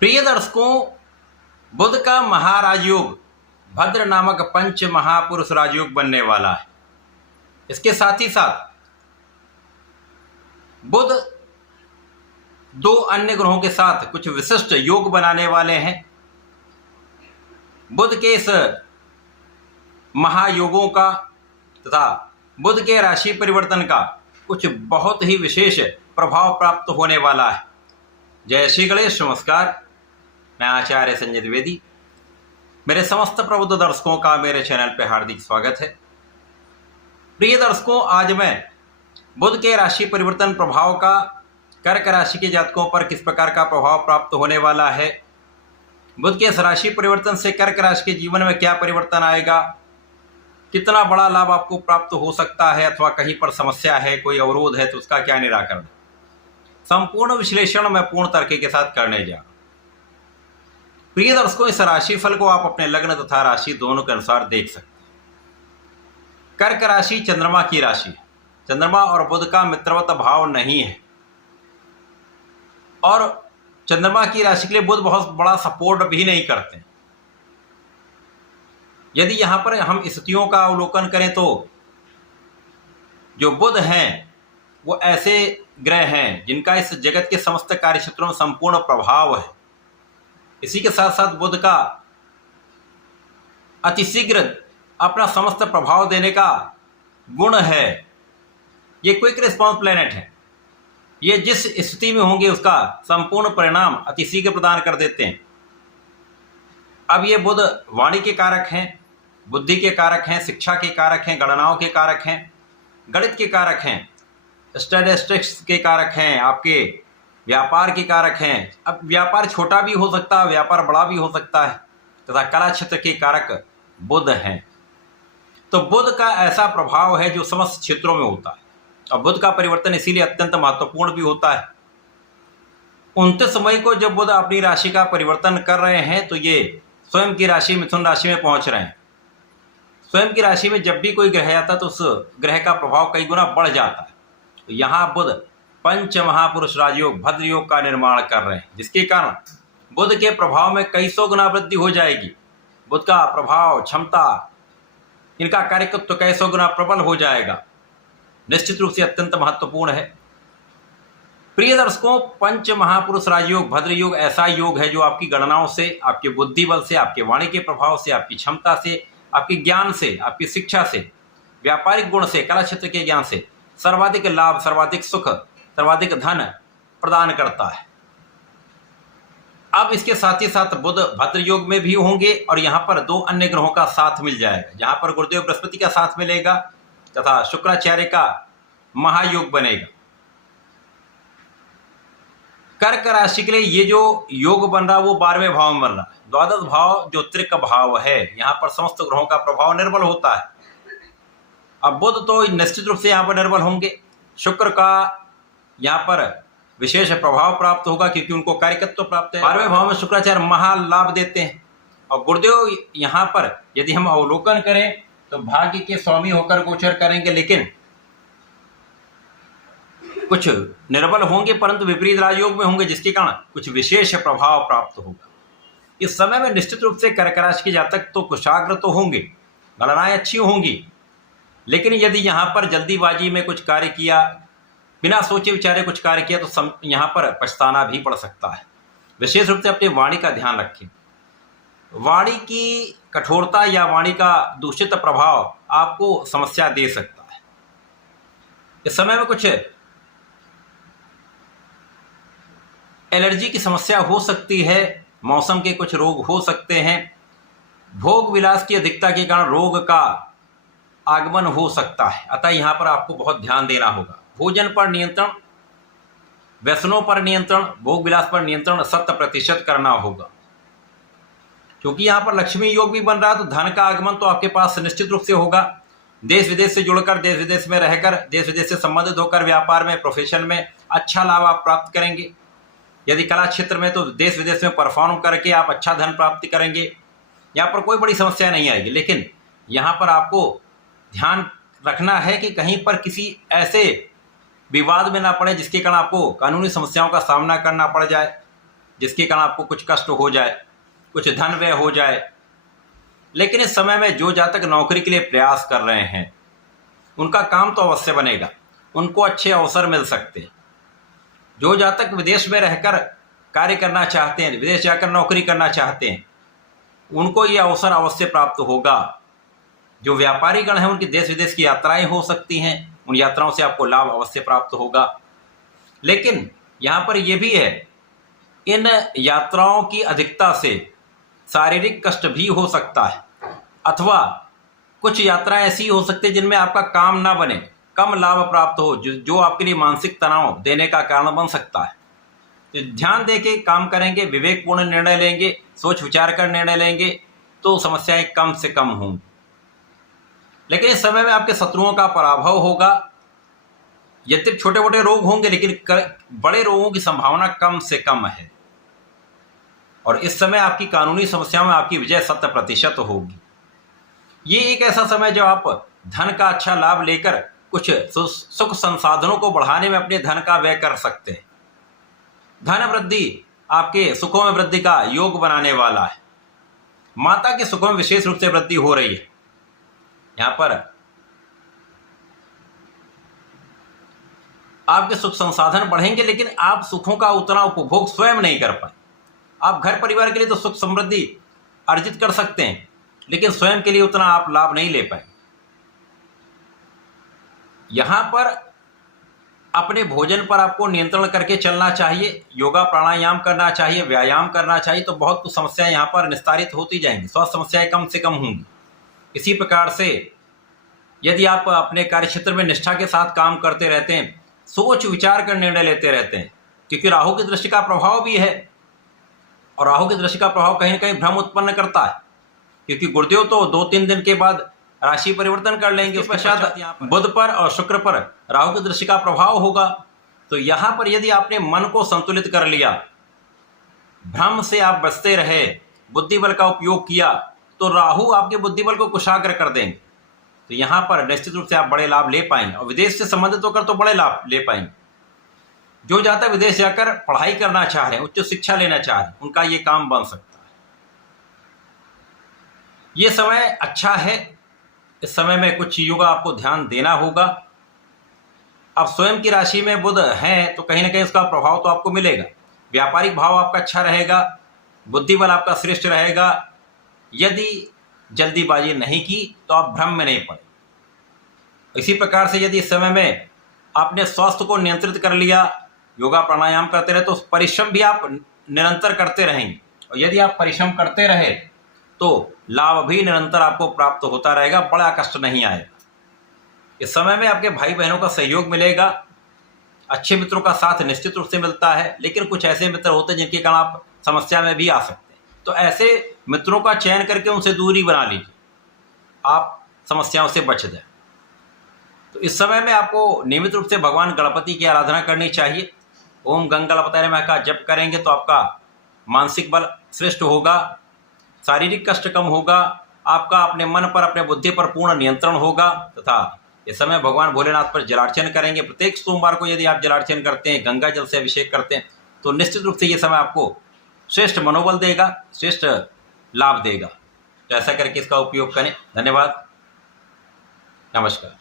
प्रिय दर्शकों, बुध का महाराजयोग भद्र नामक पंच महापुरुष राजयोग बनने वाला है। इसके साथ ही साथ बुध दो अन्य ग्रहों के साथ कुछ विशिष्ट योग बनाने वाले हैं। बुध के इस महायोगों का तथा बुध के राशि परिवर्तन का कुछ बहुत ही विशेष प्रभाव प्राप्त होने वाला है। जय श्री गणेश। नमस्कार, मैं आचार्य संजय द्विवेदी। मेरे समस्त प्रबुद्ध दर्शकों का मेरे चैनल पर हार्दिक स्वागत है। प्रिय दर्शकों, आज मैं बुध के राशि परिवर्तन प्रभाव का कर्क राशि के जातकों पर किस प्रकार का प्रभाव प्राप्त होने वाला है, बुध के इस राशि परिवर्तन से कर्क राशि के जीवन में क्या परिवर्तन आएगा, कितना बड़ा लाभ आपको प्राप्त हो सकता है अथवा कहीं पर समस्या है, कोई अवरोध है तो उसका क्या निराकरण, संपूर्ण विश्लेषण मैं पूर्ण तर्क के साथ करने जा रहा हूं। प्रिय दर्शकों, इस राशिफल को आप अपने लग्न तथा राशि दोनों के अनुसार देख सकते हैं। कर्क राशि चंद्रमा की राशि है। चंद्रमा और बुध का मित्रवत भाव नहीं है और चंद्रमा की राशि के लिए बुध बहुत बड़ा सपोर्ट भी नहीं करते। यदि यहां पर हम स्थितियों का अवलोकन करें तो जो बुध हैं वो ऐसे ग्रह हैं जिनका इस जगत के समस्त कार्य क्षेत्रों में संपूर्ण प्रभाव है। इसी के साथ साथ बुध का अतिशीघ्र अपना समस्त प्रभाव देने का गुण है। ये क्विक रिस्पॉन्स प्लैनेट है। ये जिस स्थिति में होंगे उसका संपूर्ण परिणाम अतिशीघ्र प्रदान कर देते हैं। अब ये बुध वाणी के कारक हैं, बुद्धि के कारक हैं, शिक्षा के कारक हैं, गणनाओं के कारक हैं, गणित के कारक हैं, स्टैटिस्टिक्स के कारक हैं, आपके व्यापार के कारक हैं। अब व्यापार छोटा भी हो सकता है, व्यापार बड़ा भी हो सकता है, तथा कला क्षेत्र के कारक बुध हैं। तो बुध का ऐसा प्रभाव है जो समस्त क्षेत्रों में होता है और बुध का परिवर्तन इसीलिए अत्यंत महत्वपूर्ण भी होता है। 29 मई को जब बुध अपनी राशि का परिवर्तन कर रहे हैं तो ये स्वयं की राशि मिथुन राशि में पहुंच रहे हैं। स्वयं की राशि में जब भी कोई ग्रह आता है तो उस ग्रह का प्रभाव कई गुना बढ़ जाता है। तो यहाँ बुध पंच महापुरुष राजयोग भद्र योग का निर्माण कर रहे हैं, जिसके कारण बुध के प्रभाव में कई सौ गुना वृद्धि हो जाएगी। बुध का प्रभाव, क्षमता, इनका कार्यकत्व कई सौ गुना प्रबल हो जाएगा। निश्चित रूप से अत्यंत महत्वपूर्ण है। प्रिय दर्शकों, पंच महापुरुष राजयोग भद्र योग ऐसा योग है जो आपकी गणनाओं से, आपके बुद्धि बल से, आपके वाणी के प्रभाव से, आपकी क्षमता से, आपके ज्ञान से, आपकी शिक्षा से, व्यापारिक गुण से, कला क्षेत्र के ज्ञान से सर्वाधिक लाभ, सर्वाधिक सुख, सर्वाधिक धन प्रदान करता है। अब इसके साथ ही साथ बुध भद्र योग में भी होंगे और यहाँ पर दो अन्य ग्रहों का साथ मिल जाएगा, जहां पर गुरुदेव बृहस्पति का साथ मिलेगा तथा शुक्राचार्य का महायोग बनेगा। कर्क राशि के लिए ये जो योग बन रहा है वो 12वें भाव में बन रहा है। द्वादश भाव जो त्रिक भाव है, यहाँ पर समस्त ग्रहों का प्रभाव निर्बल होता है। अब बुध तो निश्चित रूप से यहाँ पर निर्बल होंगे। शुक्र का यहाँ पर विशेष प्रभाव प्राप्त होगा क्योंकि उनको कार्यकत्व प्राप्त है। 12वें भाव में शुक्राचार्य महालाभ देते हैं और गुरुदेव यहाँ पर यदि हम अवलोकन करें तो भाग्य के स्वामी होकर गोचर करेंगे, लेकिन कुछ निर्बल होंगे परंतु विपरीत राजयोग में होंगे, जिसके कारण कुछ विशेष प्रभाव प्राप्त होगा। इस समय में निश्चित रूप से कर्क राशि के जातक तो कुशाग्र तो होंगे, गणनाएं अच्छी होंगी, लेकिन यदि यहाँ पर जल्दीबाजी में कुछ कार्य किया, बिना सोचे विचारे कुछ कार्य किया तो यहाँ पर पछताना भी पड़ सकता है। विशेष रूप से अपनी वाणी का ध्यान रखें। वाणी की कठोरता या वाणी का दूषित प्रभाव आपको समस्या दे सकता है। इस समय में कुछ एलर्जी की समस्या हो सकती है, मौसम के कुछ रोग हो सकते हैं, भोग विलास की अधिकता के कारण रोग का आगमन हो सकता है। अतः यहाँ पर आपको बहुत ध्यान देना होगा। भोजन पर नियंत्रण, व्यसनों पर नियंत्रण, भोग विलास पर नियंत्रण 100% करना होगा, क्योंकि यहाँ पर लक्ष्मी योग भी बन रहा है। तो धन का आगमन तो आपके पास निश्चित रूप से होगा। देश विदेश से जुड़कर, देश विदेश में रहकर, देश विदेश से संबंधित होकर व्यापार में, प्रोफेशन में अच्छा लाभ आप प्राप्त करेंगे। यदि कला क्षेत्र में तो देश विदेश में परफॉर्म करके आप अच्छा धन प्राप्ति करेंगे। यहाँ पर कोई बड़ी समस्या नहीं आएगी, लेकिन यहाँ पर आपको ध्यान रखना है कि कहीं पर किसी ऐसे विवाद में ना पड़े जिसके कारण आपको कानूनी समस्याओं का सामना करना पड़ जाए। जिसके कारण आपको कुछ कष्ट हो जाए, कुछ धन व्यय हो जाए। लेकिन इस समय में जो जातक नौकरी के लिए प्रयास कर रहे हैं उनका काम तो अवश्य बनेगा, उनको अच्छे अवसर मिल सकते हैं। जो जातक विदेश में रहकर कार्य करना चाहते हैं, विदेश जाकर नौकरी करना चाहते हैं, उनको ये अवसर अवश्य प्राप्त होगा। जो व्यापारी गण हैं उनकी देश विदेश की यात्राएं हो सकती हैं, उन यात्राओं से आपको लाभ अवश्य प्राप्त होगा। लेकिन यहाँ पर यह भी है, इन यात्राओं की अधिकता से शारीरिक कष्ट भी हो सकता है, अथवा कुछ यात्राएं ऐसी हो सकती है जिनमें आपका काम ना बने, कम लाभ प्राप्त हो, जो आपके लिए मानसिक तनाव देने का कारण बन सकता है। तो ध्यान दे के काम करेंगे, विवेकपूर्ण निर्णय लेंगे, सोच विचार कर निर्णय लेंगे तो समस्याएं कम से कम होंगी। लेकिन इस समय में आपके शत्रुओं का पराभव होगा। यद्यपि छोटे मोटे रोग होंगे लेकिन बड़े रोगों की संभावना कम से कम है। और इस समय आपकी कानूनी समस्याओं में आपकी विजय 100% होगी। ये एक ऐसा समय जब आप धन का अच्छा लाभ लेकर कुछ सुख संसाधनों को बढ़ाने में अपने धन का व्यय कर सकते हैं। धन वृद्धि आपके सुखों में वृद्धि का योग बनाने वाला है। माता के सुखों में विशेष रूप से वृद्धि हो रही है। यहां पर आपके सुख संसाधन बढ़ेंगे लेकिन आप सुखों का उतना उपभोग स्वयं नहीं कर पाए। आप घर परिवार के लिए तो सुख समृद्धि अर्जित कर सकते हैं लेकिन स्वयं के लिए उतना आप लाभ नहीं ले पाए। यहां पर अपने भोजन पर आपको नियंत्रण करके चलना चाहिए, योगा प्राणायाम करना चाहिए, व्यायाम करना चाहिए, तो बहुत कुछ समस्याएं यहां पर निस्तारित होती जाएंगी, स्वास्थ्य समस्याएं कम से कम होंगी। इसी प्रकार से यदि आप अपने कार्यक्षेत्र में निष्ठा के साथ काम करते रहते हैं, सोच विचार कर निर्णय लेते रहते हैं, क्योंकि राहु की दृष्टि का प्रभाव भी है और राहु की दृष्टि का प्रभाव कहीं ना कहीं भ्रम उत्पन्न करता है, क्योंकि गुरुदेव तो 2-3 दिन के बाद राशि परिवर्तन कर लेंगे। उसके पश्चात बुध पर और शुक्र पर राहु की दृष्टि का प्रभाव होगा। तो यहां पर यदि आपने मन को संतुलित कर लिया, भ्रम से आप बचते रहे, बुद्धि बल का उपयोग किया, तो राहु आपके बुद्धि बल को कुशाग्र कर देंगे। तो यहां पर निश्चित रूप से आप बड़े लाभ ले पाएंगे और विदेश से संबंधित होकर तो बड़े लाभ ले पाएंगे। जो जातक विदेश जाकर पढ़ाई करना चाह रहे हैं, उच्च शिक्षा लेना चाह रहे हैं, उनका ये काम बन सकता है। ये समय अच्छा है। इस समय में कुछ चीज़ों का आपको ध्यान देना होगा। अब स्वयं की राशि में बुध है तो कहीं ना कहीं उसका प्रभाव तो आपको मिलेगा। व्यापारिक भाव आपका अच्छा रहेगा, बुद्धि बल आपका श्रेष्ठ रहेगा। यदि जल्दीबाजी नहीं की तो आप भ्रम में नहीं पड़े। इसी प्रकार से यदि इस समय में आपने स्वास्थ्य को नियंत्रित कर लिया, योगा प्राणायाम करते रहे, तो परिश्रम भी आप निरंतर करते रहेंगे। और यदि आप परिश्रम करते रहे तो लाभ भी निरंतर आपको प्राप्त होता रहेगा, बड़ा कष्ट नहीं आएगा। इस समय में आपके भाई बहनों का सहयोग मिलेगा, अच्छे मित्रों का साथ निश्चित रूप से मिलता है। लेकिन कुछ ऐसे मित्र होते हैं जिनके कारण आप समस्या में भी आ सकते हैं, तो ऐसे मित्रों का चयन करके उनसे दूरी बना लीजिए, आप समस्याओं से बच जाए। तो इस समय में आपको नियमित रूप से भगवान गणपति की आराधना करनी चाहिए। ओम गंगणपतये नमः का जप करेंगे तो आपका मानसिक बल श्रेष्ठ होगा, शारीरिक कष्ट कम होगा, आपका अपने मन पर, अपने बुद्धि पर पूर्ण नियंत्रण होगा। तथा इस समय भगवान भोलेनाथ पर जलार्चन करेंगे। प्रत्येक सोमवार को यदि आप जलार्चन करते हैं, गंगा जल से अभिषेक करते हैं, तो निश्चित रूप से ये समय आपको श्रेष्ठ मनोबल देगा, श्रेष्ठ लाभ देगा। तो ऐसा करके इसका उपयोग करें। धन्यवाद, नमस्कार।